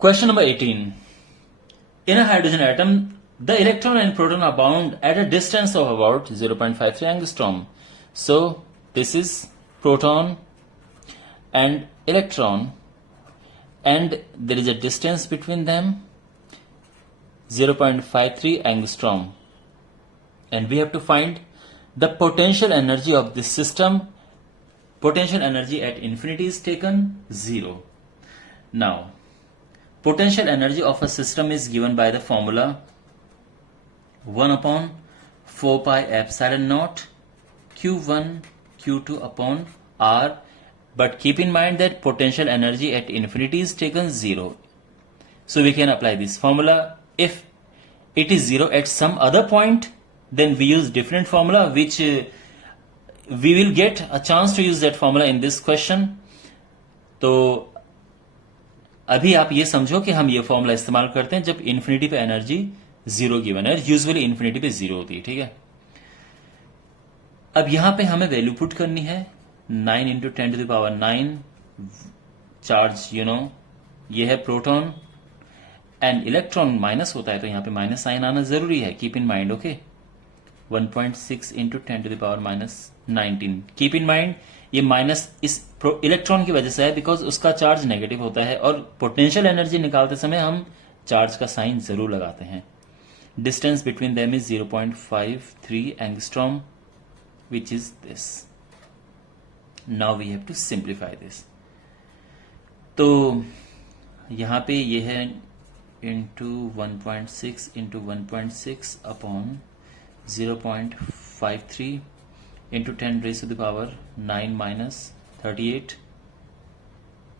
Question number 18. In a hydrogen atom, the electron and proton are bound at a distance of about 0.53 angstrom. So, this is proton and electron, and there is a distance between them 0.53 angstrom. And we have to find the potential energy of this system. Potential energy at infinity is taken 0. Now, potential energy of a system is given by the formula 1 upon 4 pi epsilon naught Q1 Q2 upon R. But keep in mind that potential energy at infinity is taken 0. So we can apply this formula. If it is 0 at some other point, then we use different formula, which we will get a chance to use that formula in this question. तो अभी आप ये समझो कि हम ये formula इस्तेमाल करते हैं जब इन्फिनिटी पे एनर्जी 0 गिवन है, यूजुअली इन्फिनिटी पे 0 होती है, ठीक है। अब यहां पे हमें वैल्यू पुट करनी है 9 into 10 to the power 9 charge, ये है प्रोटॉन एंड इलेक्ट्रॉन माइनस होता है, तो यहां पे माइनस साइन आना जरूरी है, keep in mind, okay. 1.6 into 10 to the power minus 19, keep in mind ये माइनस इस इलेक्ट्रॉन की वजह से है, बिकॉज उसका चार्ज नेगेटिव होता है और पोटेंशियल एनर्जी निकालते समय हम चार्ज का साइन जरूर लगाते हैं। Distance between them is 0.53 angstrom, which is this. Now we have to simplify this. तो यहां पे ये है into 1.6 into 1.6 upon 0.53 into 10 raised to the power 9 minus 38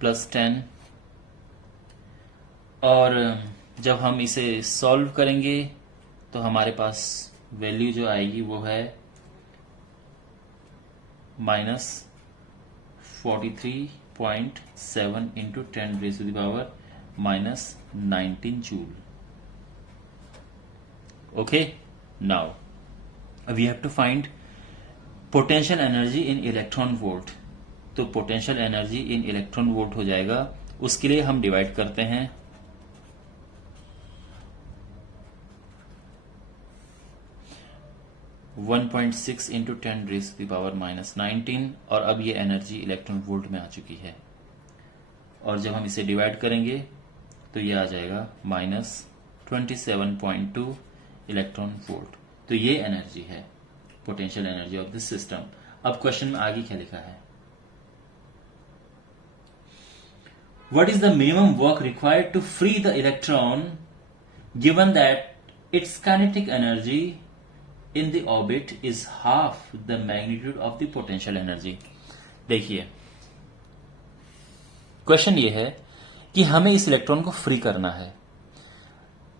plus 10, और जब हम इसे सॉल्व करेंगे तो हमारे पास वैल्यू जो आएगी वो है minus 43.7 into 10 raise to the power minus 19 joule, okay. Now we have to find potential energy in electron volt. तो potential energy in electron volt हो जाएगा, उसके लिए हम डिवाइड करते हैं 1.6 into 10 raise to the power minus 19, और अब ये एनर्जी इलेक्ट्रॉन वोल्ट में आ चुकी है, और जब हम इसे डिवाइड करेंगे तो ये आ जाएगा माइनस 27.2 इलेक्ट्रॉन वोल्ट। तो ये एनर्जी है, potential energy of this system. अब क्वेश्चन में आगे क्या लिखा है, what is the minimum work required to free the electron given that its kinetic energy in the orbit is half the magnitude of the potential energy. देखिए question ये है कि हमें इस इलेक्ट्रॉन को फ्री करना है,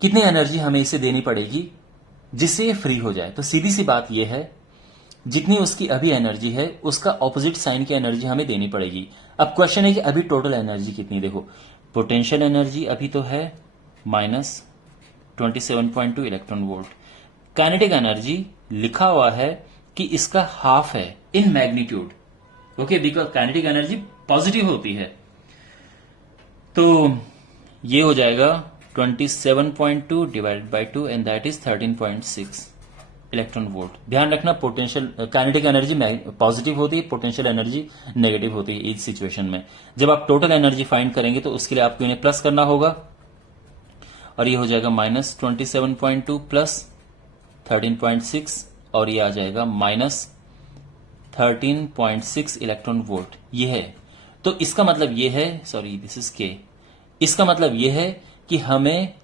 कितनी एनर्जी हमें इसे देनी पड़ेगी जिससे ये फ्री हो जाए। तो सीधी सी बात यह है, जितनी उसकी अभी एनर्जी है उसका ऑपोजिट साइन की एनर्जी हमें देनी पड़ेगी। अब क्वेश्चन है कि अभी टोटल एनर्जी कितनी, देखो पोटेंशियल एनर्जी अभी तो है minus 27.2 electron volt, kinetic energy लिखा हुआ है कि इसका हाफ है in magnitude, okay, because kinetic energy positive होती है। तो ये हो जाएगा 27.2 divided by 2 and that is 13.6 electron volt. ध्यान रखना पोटेंशियल काइनेटिक एनर्जी पॉजिटिव होती है, पोटेंशियल एनर्जी नेगेटिव होती है इस सिचुएशन में। जब आप टोटल एनर्जी फाइंड करेंगे तो उसके लिए आपको इन्हें प्लस करना होगा, और ये हो जाएगा माइनस 27.2 प्लस 13.6, और ये आ जाएगा माइनस 13.6 इलेक्ट्रॉन वोल्ट। ये है, तो इसका मतलब ये है, सॉरी दिस इज के, इसका मतलब ये है कि हमें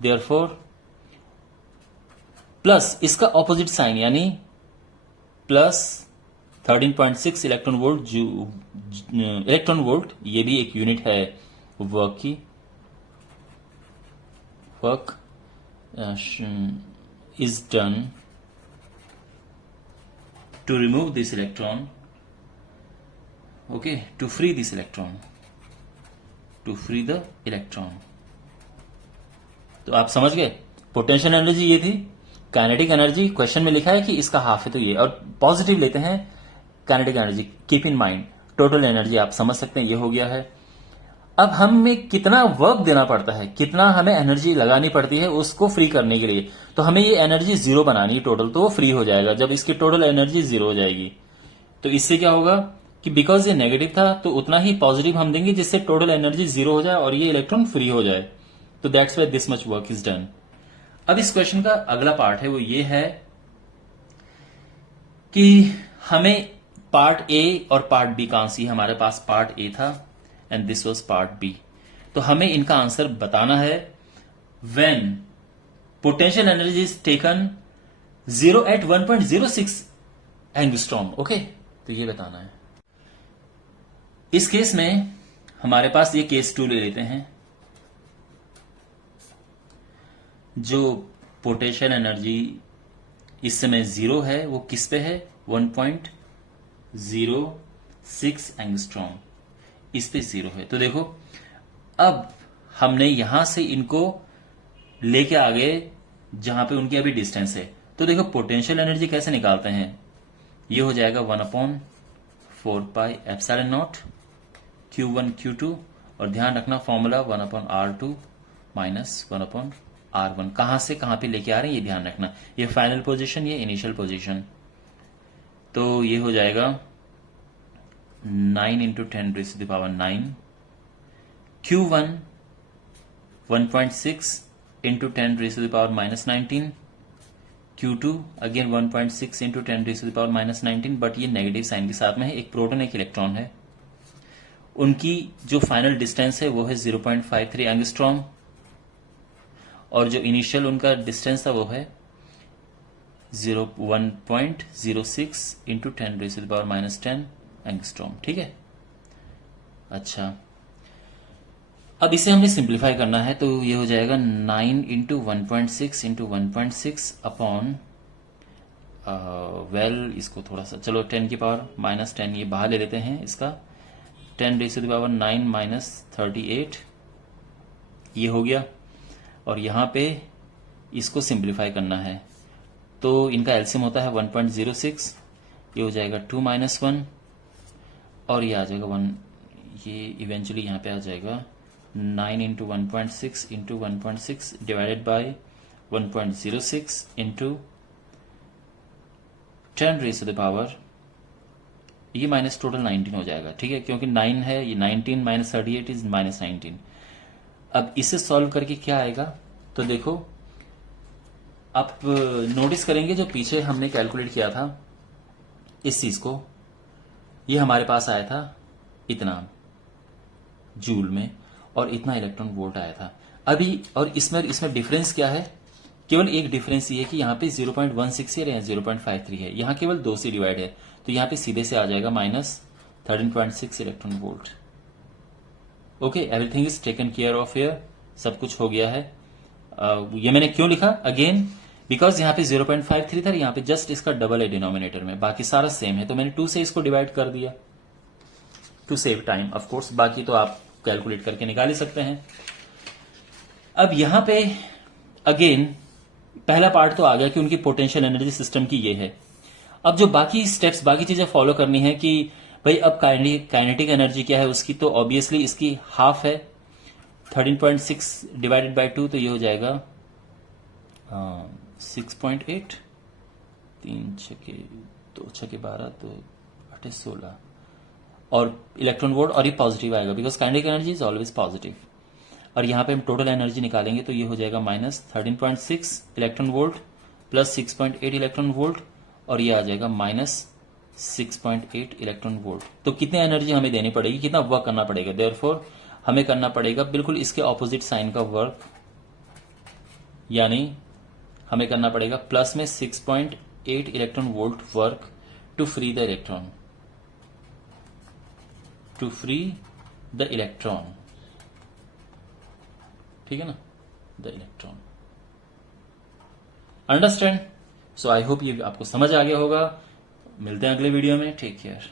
देयरफॉर प्लस इसका ऑपोजिट साइन यानी प्लस 13.6 इलेक्ट्रॉन वोल्ट, जो इलेक्ट्रॉन वोल्ट ये भी एक यूनिट है वर्क की, work is done to remove this electron, okay, to free this electron, to free the electron. तो आप समझ गए, पोटेंशियल एनर्जी ये थी, काइनेटिक एनर्जी क्वेश्चन में लिखा है कि इसका हाफ है तो ये, और पॉजिटिव लेते हैं kinetic energy, keep in mind total energy आप समझ सकते हैं ये हो गया है। अब हमें कितना वर्क देना पड़ता है, कितना हमें एनर्जी लगानी पड़ती है उसको फ्री करने के लिए, तो हमें ये एनर्जी जीरो बनानी है टोटल, तो वो फ्री हो जाएगा जब इसकी टोटल एनर्जी जीरो हो जाएगी। तो इससे क्या होगा कि बिकॉज ये नेगेटिव था तो उतना ही पॉजिटिव हम देंगे जिससे टोटल एनर्जी जीरो हो जाए और ये इलेक्ट्रॉन फ्री हो जाए। तो that's why this much work is done. अब इस क्वेश्चन का अगला पार्ट है वो ये है कि हमें पार्ट ए और पार्ट बी का आंसर, हमारे पास पार्ट ए था and this was part B, तो हमें इनका आंसर बताना है when potential energy is taken 0 at 1.06 angstrom. Okay, तो ये बताना है। इस केस में हमारे पास ये केस 2 ले लेते हैं। जो पोटेंशियल एनर्जी इस समय 0 है वो किस पे है, 1.06 एंगस्ट्रॉम, इस पे 0 है। तो देखो अब हमने यहां से इनको लेके आगे जहां पे उनकी अभी डिस्टेंस है, तो देखो पोटेंशियल एनर्जी कैसे निकालते हैं, ये हो जाएगा 1/4πε0 Q1 Q2, और ध्यान रखना फॉर्मूला 1/R2 माइनस 1/R1, कहां से कहां पे लेके आ रहे हैं ये ध्यान रखना, ये फाइनल पोजीशन, ये इनिशियल पोजीशन। तो ये हो जाएगा 9 × 10⁻⁹ Q1 1.6 × 10⁻⁻19, Q2 अगेन 1.6 × 10⁻⁻19, बट ये नेगेटिव साइन के साथ में है, एक प्रोटॉन एक इलेक्ट्रॉन है। उनकी जो फाइनल डिस्टेंस है वो है 0.53 एंगस्ट्रॉम, और जो इनिशियल उनका डिस्टेंस था वो है 1.06 × 10⁻⁻10 एंगस्ट्रॉम। ठीक है, अच्छा अब इसे हमें सिंप्लीफाई करना है, तो ये हो जाएगा 9 × 1.6 × 1.6 अपॉन इसको थोड़ा सा चलो 10⁻⁻10 ये बाहर ले लेते हैं, इसका 10⁻9 - 38 ये हो गया, और यहाँ पे इसको सिंप्लीफाई करना है, तो इनका एलसीएम होता है 1.06, ये हो जाएगा 2 - 1, और ये आ जाएगा 1, ये इवेंचुअली यहाँ पे आ जाएगा 9 × 1.6 × 1.6 डिवाइडेड बाय 1.06 × 10⁻, ये माइनस टोटल 19 हो जाएगा। ठीक है, क्योंकि 9 है, ये 19 - 38 इज -19। अब इसे सॉल्व करके क्या आएगा, तो देखो आप नोटिस करेंगे जो पीछे हमने कैलकुलेट किया था इस चीज को, ये हमारे पास आया था इतना जूल में, और इतना इलेक्ट्रॉन वोल्ट आया था अभी। और इसमें डिफरेंस क्या है, केवल एक डिफरेंस ये है कि यहाँ पे 0.16 है या 0.53 है, यहाँ केवल 2 से डिवाइड है, तो यहाँ पे सीधे से आ जाएगा -13.6 electron volt. Okay, everything is taken care of here, सब कुछ हो गया है। ये मैंने क्यों लिखा अगेन, बिकॉज यहाँ पे 0.53 था, यहाँ पे जस्ट इसका डबल है डिनोमिनेटर में, बाकी सारा सेम है, तो मैंने 2 से इसको डिवाइड कर दिया to save time. Of course बाकी तो आप कैलकुलेट करके निकाल ही सकते हैं। अब यहां पे अगेन पहला पार्ट तो आ गया कि उनकी पोटेंशियल एनर्जी सिस्टम की ये है। अब जो बाकी स्टेप्स, बाकी चीजें फॉलो करनी है कि भाई अब काइनेटिक एनर्जी क्या है उसकी, तो ऑब्वियसली इसकी हाफ है 13.6 डिवाइडेड बाय 2, तो ये हो जाएगा 6.8, 3 छके 2 छके 12, तो 8 16, और इलेक्ट्रॉन वोल्ट, और ये पॉजिटिव आएगा because kinetic energy is always positive. और यहाँ पे हम टोटल एनर्जी निकालेंगे तो ये हो जाएगा -13.6 electron volt plus 6.8 electron volt, और ये आ जाएगा -6.8 इलेक्ट्रॉन वोल्ट। तो कितनी एनर्जी हमें देनी पड़ेगी, कितना वर्क करना पड़ेगा, देयरफॉर हमें करना पड़ेगा बिल्कुल इसके ऑपोजिट साइन का वर्क, यानी हमें करना पड़ेगा प्लस में 6.8 electron volt work to free the electron, to free the electron. ठीक है ना, the electron. Understand? So I hope ये आपको समझ आ गया होगा। मिलते हैं अगले वीडियो में, टेक केयर।